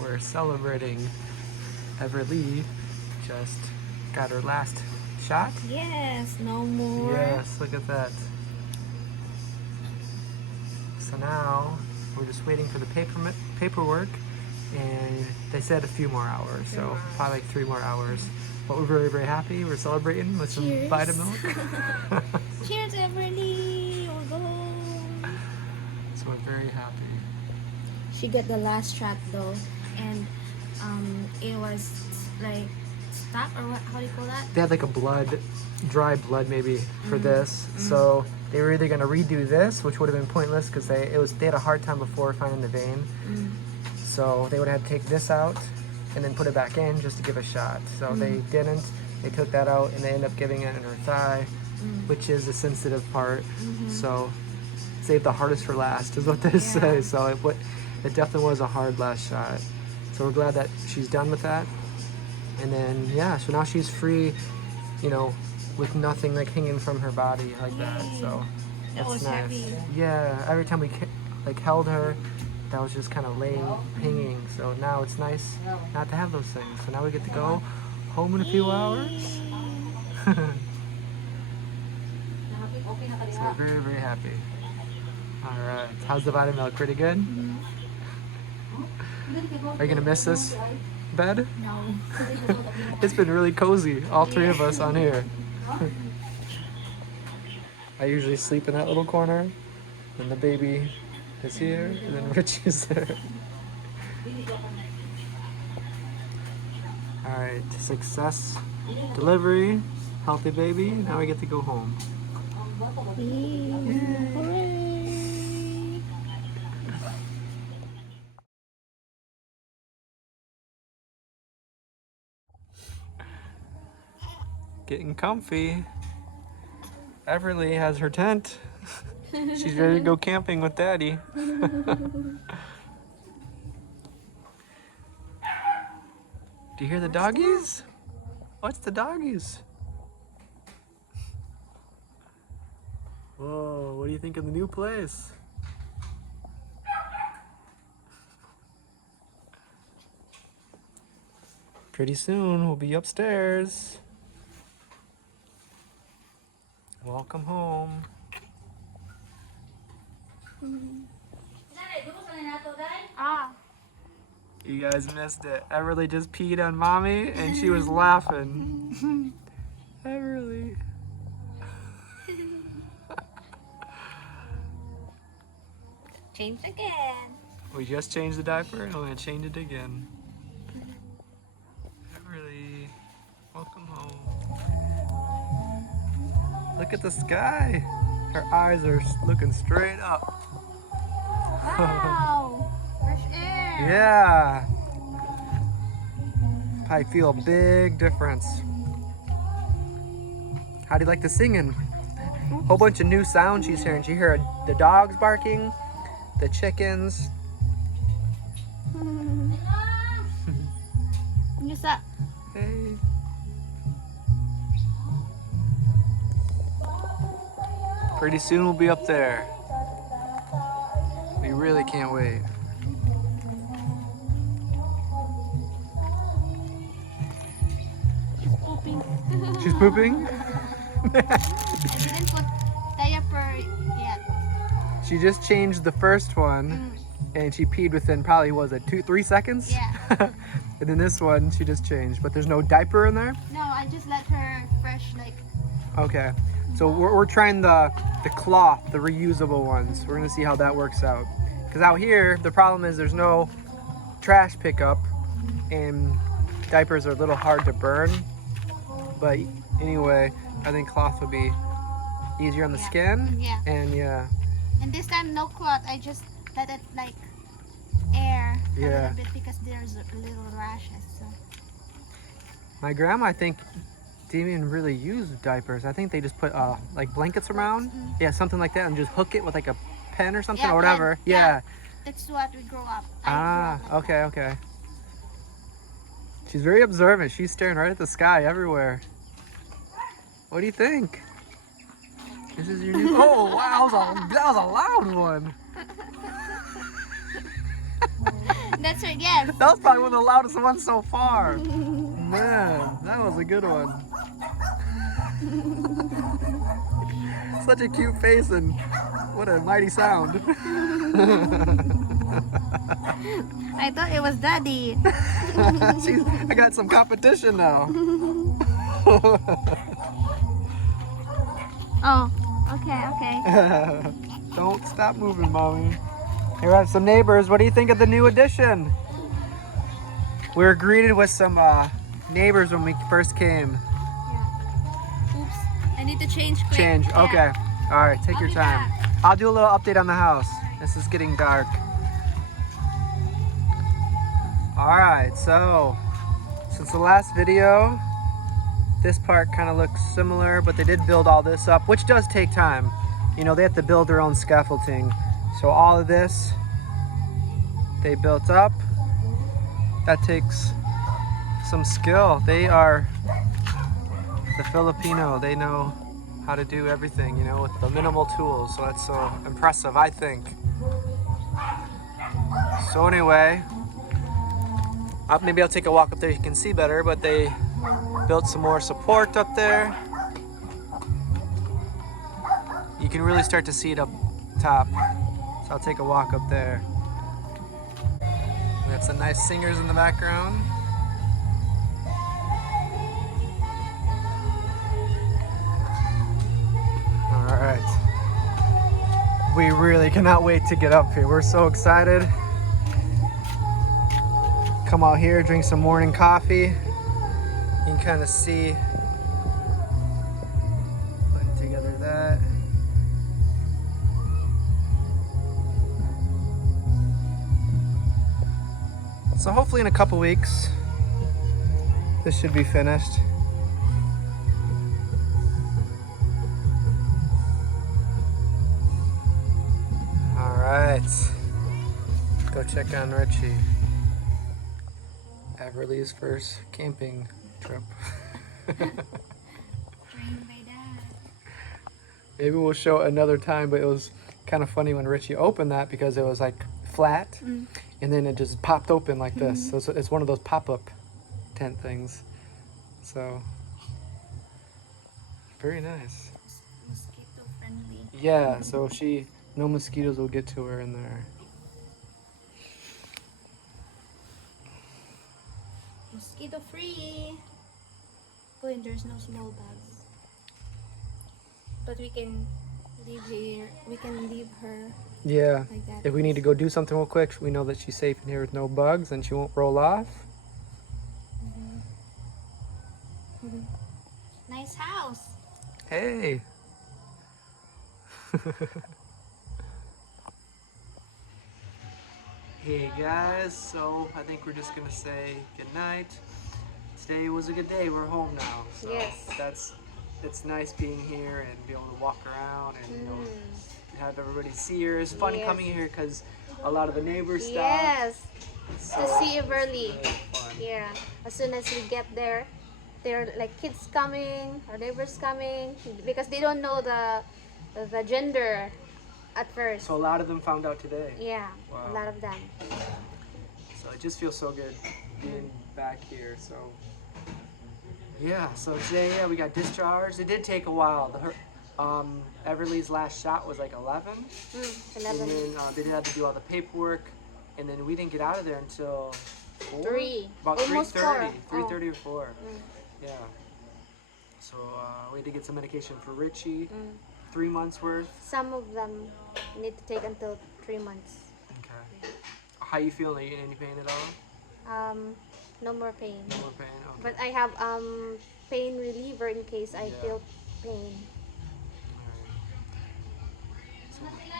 We're celebrating. Everly just got her last shot. Yes, no more. Yes, look at that. So now we're just waiting for the paperwork, and they said a few more hours, so probably like 3 more hours. But we're very, very happy. We're celebrating with some Cheers. Vitamilk. Cheers, Everly. We'll go home. So we're very happy. She got the last shot though, and it was like stuck, or what? How do you call that? They had like a dry blood maybe for this. So they were either gonna redo this, which would have been pointless because they had a hard time before finding the vein. So they would have to take this out and then put it back in just to give a shot. So they didn't. They took that out and they ended up giving it in her thigh, which is the sensitive part. So save the hardest for last is what they say. So it definitely was a hard last shot. So we're glad that she's done with that. And then yeah, so now she's free, you know, with nothing like hanging from her body like that. So That was nice. happy. Yeah, every time we like held her, that was just kind of laying, hanging. So now it's nice not to have those things. So now we get to go home in a few hours. So we're very, very happy. All right, how's the Vitamilk? Pretty good? Are you gonna miss this bed? No. It's been really cozy, all 3 of us on here. I usually sleep in that little corner, and the baby is here, and then Richie's there. All right, success delivery, healthy baby. Now we get to go home. Hooray! Getting comfy. Everly has her tent. She's ready to go camping with Daddy. Do you hear the doggies? What's the doggies? Whoa, what do you think of the new place? Pretty soon we'll be upstairs. Welcome home. You guys missed it. Everly just peed on Mommy and she was laughing. Everly. Change again. We just changed the diaper and we're gonna change it again. Everly, welcome home. Look at the sky. Her eyes are looking straight up. Wow! Fresh air! Yeah. I feel a big difference. How do you like the singing? Whole bunch of new sounds she's hearing. She heard the dogs barking, the chickens. What's that? Hey. Pretty soon we'll be up there. We really can't wait. Pooping. She's pooping? I didn't put diaper yet. She just changed the first one and she peed within probably, what was it, 2-3 seconds? Yeah. And then this one she just changed, but there's no diaper in there? No, I just let her fresh, like. Okay. So we're trying the cloth, the reusable ones. We're gonna see how that works out. Because out here, the problem is there's no trash pickup and diapers are a little hard to burn. But anyway, I think cloth would be easier on the skin. Yeah. And yeah. And this time, no cloth. I just let it, like, air a Yeah. little bit because there's little rashes. So. My grandma, I think, didn't even really use diapers. I think they just put like blankets around. Yeah, something like that, and just hook it with like a pen or something, Yeah, or whatever. pen. Yeah. That's what we grew up. Ah, okay, okay. She's very observant. She's staring right at the sky everywhere. What do you think? This is your new. Oh wow, that was a loud one. That's your guess? That was probably one of the loudest ones so far. Man, that was a good one. Such a cute face and what a mighty sound. I thought it was Daddy. I got some competition now. Oh, okay. Don't stop moving, Mommy. Here we have some neighbors. What do you think of the new addition? We were greeted with some neighbors when we first came. Yeah. Oops, I need to change quick. Change, Yeah. okay. All right, take your be time. back. I'll do a little update on the house. This is getting dark. All right, so since the last video, this part kind of looks similar, but they did build all this up, which does take time. You know, they have to build their own scaffolding. So all of this, they built up. That takes some skill. They are the Filipino. They know how to do everything, you know, with the minimal tools. So that's so impressive, I think. So anyway, maybe I'll take a walk up there. You can see better, but they built some more support up there. You can really start to see it up top. So I'll take a walk up there. We got some nice singers in the background. All right. We really cannot wait to get up here. We're so excited. Come out here, drink some morning coffee. You can kind of see, putting together that. So hopefully in a couple weeks, this should be finished. All right, go check on Richie. Everly's first camping trip. Trained by Dad. Maybe we'll show it another time, but it was kind of funny when Richie opened that because it was like flat and then it just popped open like this. So it's one of those pop-up tent things. So, very nice. Mosquito friendly. Yeah, so no mosquitoes will get to her in there. Mosquito free. Oh, and there's no small bags. But we can leave her Yeah, like that. if we need to go do something real quick, we know that she's safe in here with no bugs and she won't roll off. Nice house. Hey! Hey guys, so I think we're just gonna say goodnight. Today was a good day, we're home now. So Yes. it's nice being here and be able to walk around and you know, have everybody see her. It's fun coming here because a lot of the neighbors stopped. Yes, So to see you early. it's really fun. Yeah, as soon as we get there, there are like kids coming or neighbors coming because they don't know the gender at first. So a lot of them found out today. Yeah, Wow. a lot of them. So it just feels so good being back here. So yeah, so today we got discharged. It did take a while. Everly's last shot was like 11. 11. And then they did have to do all the paperwork, and then we didn't get out of there until 4? 3. About Almost 3:30, 4. 3:30 or 4. Yeah. So we had to get some medication for Richie, 3 months worth. Some of them need to take until 3 months. Okay. How you feeling? Are you in any pain at all? No more pain. No more pain. Okay. But I have pain reliever in case I feel pain.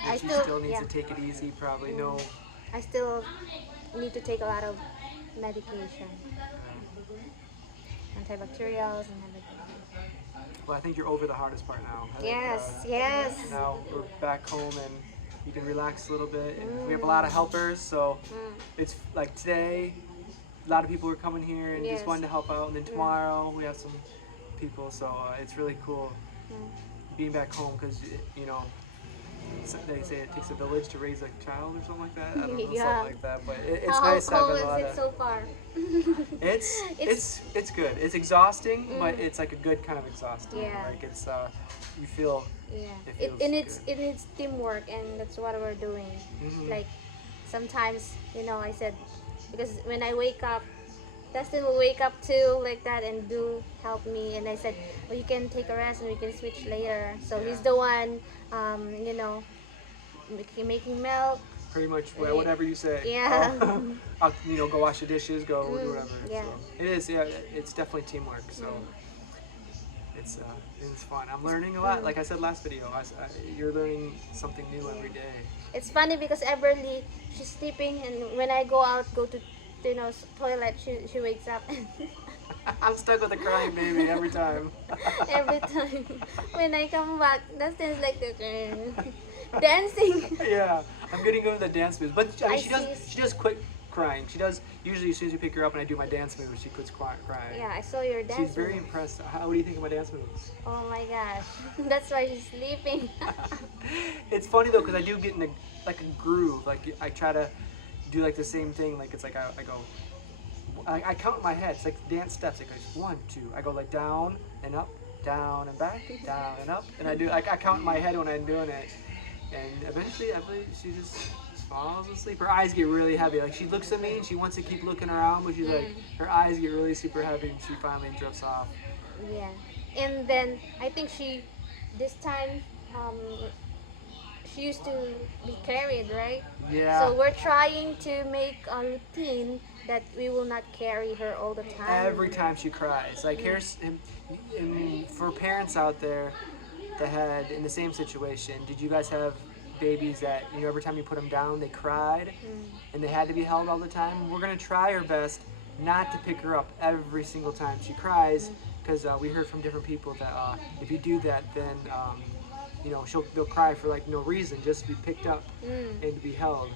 I I still still- needs yeah. to take it easy. Probably no. I still need to take a lot of medication, antibacterials and everything. Well, I think you're over the hardest part now. I think, Yes, yes. Now we're back home and you can relax a little bit. And we have a lot of helpers, so it's like today, a lot of people are coming here and just Yes. wanting to help out. And then tomorrow we have some people, so it's really cool being back home because you know They say it takes a village to raise a child or something like that. I don't know, Yeah. something like that. But it's How nice having a is lot it of. so far? It's good. It's exhausting, but Mm. it's like a good kind of exhausting. Yeah. Like it's you feel. Yeah, It it, feels it needs good. it needs teamwork, and that's what we're doing. Mhm. Like sometimes, I said, because when I wake up, Dustin will wake up too like that and do help me, and I said, well, you can take a rest and we can switch later. So he's Yeah. the one, making milk. Pretty much Yeah. whatever you say. Yeah. I'll go wash the dishes, go do whatever. Yeah. So it is. Yeah, it's definitely teamwork. So Mm. it's fun. I'm learning a lot. Like I said last video, you're learning something new every day. It's funny because Everly, she's sleeping, and when I go to toilet, she wakes up. I'm stuck with a crying baby every time. Every time when I come back, Dustin's like dancing. Yeah, I'm getting over the dance moves, but I mean, I she does. see. She does quit crying. She does usually as soon as you pick her up and I do my dance moves, she quits crying. Yeah, I saw your dance. She's very moves. impressed. What do you think of my dance moves? Oh my gosh, that's why she's sleeping. It's funny though because I do get in like a groove. Like I try to do like the same thing. Like it's like I go. I count in my head. It's like dance steps. It goes 1, 2. I go like down and up, down and back, down and up, and I do. I count in my head when I'm doing it, and eventually, she just falls asleep. Her eyes get really heavy. Like she looks at me and she wants to keep looking around, but she's like, her eyes get really super heavy, and she finally drifts off. Yeah, and then I think this time, she used to be carried, right? Yeah. So we're trying to make a routine that we will not carry her all the time. Every time she cries. Like here's and for parents out there that had in the same situation, did you guys have babies that every time you put them down they cried and they had to be held all the time? We're gonna try our best not to pick her up every single time she cries, because we heard from different people that if you do that, then they'll cry for like no reason, just to be picked up and to be held.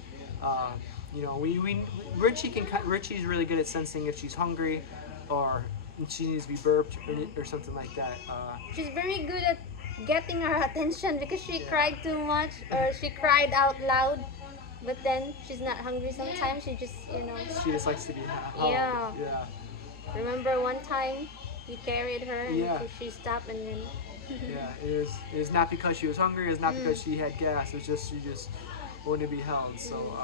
Richie's really good at sensing if she's hungry or she needs to be burped or something like that. She's very good at getting our attention because she cried too much or she cried out loud, but then she's not hungry sometimes. She just, She just likes to be held. Yeah. Yeah. Remember one time you carried her and Yeah. she stopped and then. Yeah, it was not because she was hungry. It was not because she had gas. It was just she just wanted to be held. So,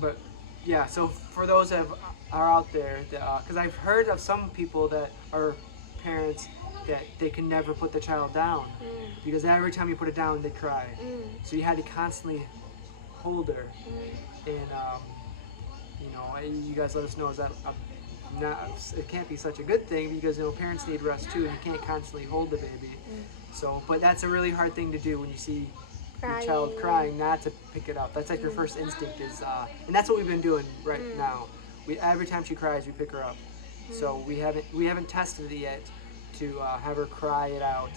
but yeah. So for those that are out there, because I've heard of some people that are parents that they can never put the child down because every time you put it down, they cry. So you had to constantly hold her, and you guys let us know is that. It can't be such a good thing because parents need rest too, and you can't constantly hold the baby. So, but that's a really hard thing to do when you see your child crying, not to pick it up. That's like your first instinct is, and that's what we've been doing right now. Every time she cries, we pick her up. So we haven't tested it yet to have her cry it out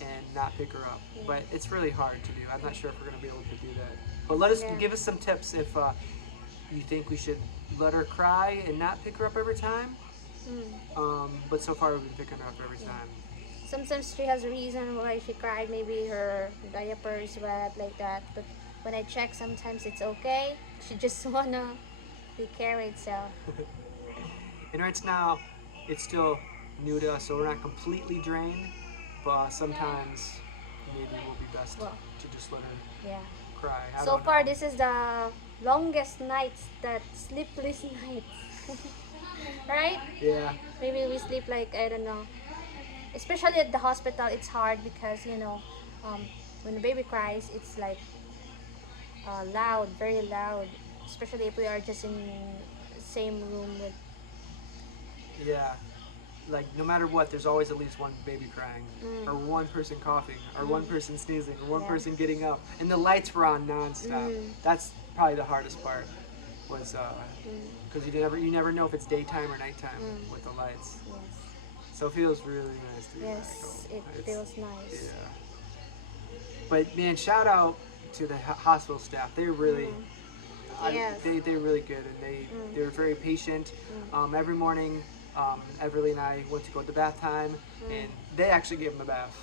and not pick her up. But it's really hard to do. I'm not sure if we're gonna be able to do that. But give us some tips if you think we should let her cry and not pick her up every time. But so far we've been picking her up every time. Sometimes she has a reason why she cried. Maybe her diaper is wet like that. But when I check, sometimes it's okay. She just wanna be carried. So. And right now, it's still new to us, so we're not completely drained. But sometimes maybe it will be best to just let her cry. So far, this is the longest nights, that sleepless nights. Right? Yeah. Maybe we sleep like, I don't know. Especially at the hospital, it's hard because, when the baby cries, it's like loud, very loud. Especially if we are just in the same room with. Yeah. Like no matter what, there's always at least one baby crying, or one person coughing, or one person sneezing, or one person getting up, and the lights were on nonstop. That's probably the hardest part, was because you never know if it's daytime or nighttime with the lights. Yes. So it feels really nice to be back Yes, home. it feels nice. Yeah. But man, shout out to the hospital staff. They're really, Yes. they're really good, and they're very patient. Every morning. Everly and I went to go to the bath time, and they actually gave him a bath.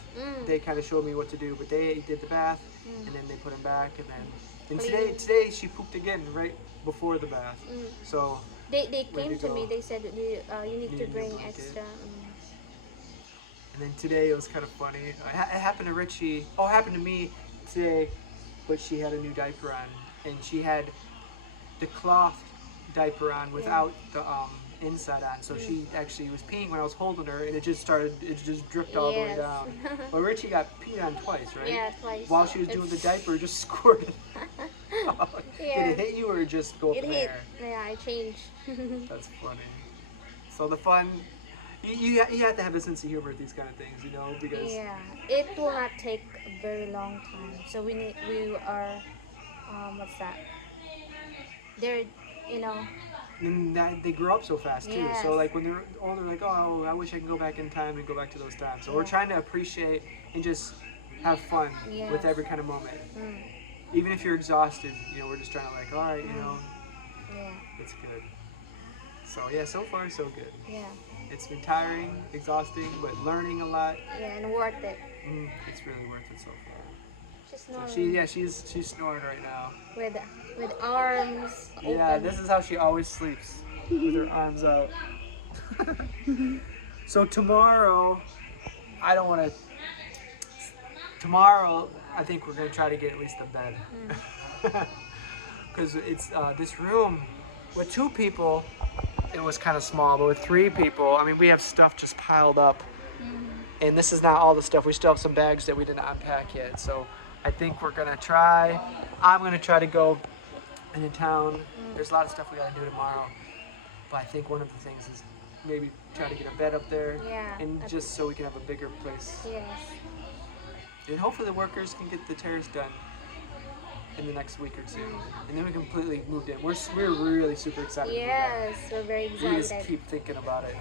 They kind of showed me what to do, but they did the bath, and then they put him back, and then Clean. today she pooped again right before the bath. So They Where'd came you to go? me. They said you need You to need a bring blanket? extra. and then today it was kind of funny. It happened to Richie. Oh, it happened to me today, but she had a new diaper on, and she had the cloth diaper on without the inside on. So she actually was peeing when I was holding her, and it just dripped all the way Yes. down. Well, Richie got peed on twice, right? Yeah, twice. While she was doing the diaper, it just squirted. Did Yeah. it hit you or just go up It in the hit. air? Yeah, I changed. That's funny. So the fun, you have to have a sense of humor at these kind of things, you know, because Yeah, it will not take a very long time. So we are, what's that? They're, you know, and they grow up so fast too. Yes. So like when they're older, like, oh, I wish I can go back in time and go back to those times. So we're Yeah. trying to appreciate and just have fun Yes. with every kind of moment. mm, Even if you're exhausted, you know, we're just trying to like, all right, you know, yeah, it's good. So yeah, so far so good. yeah, It's been tiring, exhausting, but learning a lot. yeah, and worth it. It's really worth it so far. She's So snoring she's snoring right now. with arms open. Yeah, this is how she always sleeps, with her arms out. So tomorrow, I don't want to. Tomorrow, I think we're gonna try to get at least a bed, because it's this room with 2 people. It was kind of small, but with 3 people, I mean, we have stuff just piled up, and this is not all the stuff. We still have some bags that we didn't unpack yet. So I think we're gonna try. I'm gonna try to go into town. There's a lot of stuff we gotta do tomorrow, but I think one of the things is maybe try to get a bed up there, Yeah, and just so we can have a bigger place. Yes. And hopefully the workers can get the terrace done in the next week or 2, and then we completely moved in. We're really super excited. to move in. Yes, we're very We just excited. keep thinking about it.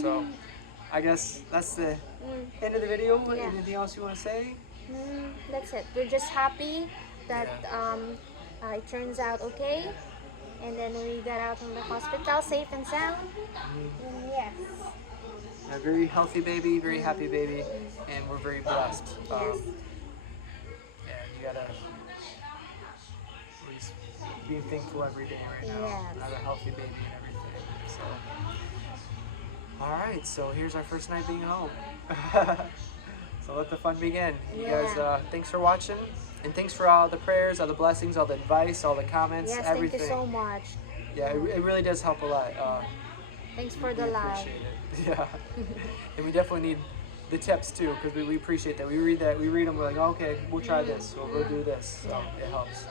So I guess that's the end of the video. Yeah. Anything else you want to say? That's it. We're just happy that it turns out okay, and then we got out from the hospital safe and sound. And yes, A very healthy baby, very happy baby, and we're very blessed. Yes. Yeah, you gotta at least be thankful every day right now. Yes. Have a healthy baby and everything. So, all right. So here's our first night being home. So let the fun begin. You guys, Yeah. thanks for watching, and thanks for all the prayers, all the blessings, all the advice, all the comments, yes, everything. thank you so much. Yeah, it really does help a lot. Thanks for We the love. appreciate it. Yeah, and we definitely need the tips too, because we appreciate that. We read them. We're like, okay, we'll try this. We'll do this. So it helps.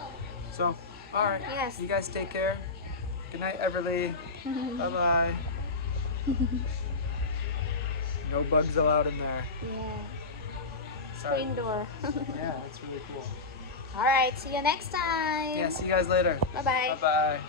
So, all right. Yes. You guys take care. Good night, Everly. Bye bye. No bugs allowed in there. Yeah, Sorry. screen door. Yeah, that's really cool. All right, see you next time. Yeah. See you guys later. Bye bye. Bye bye.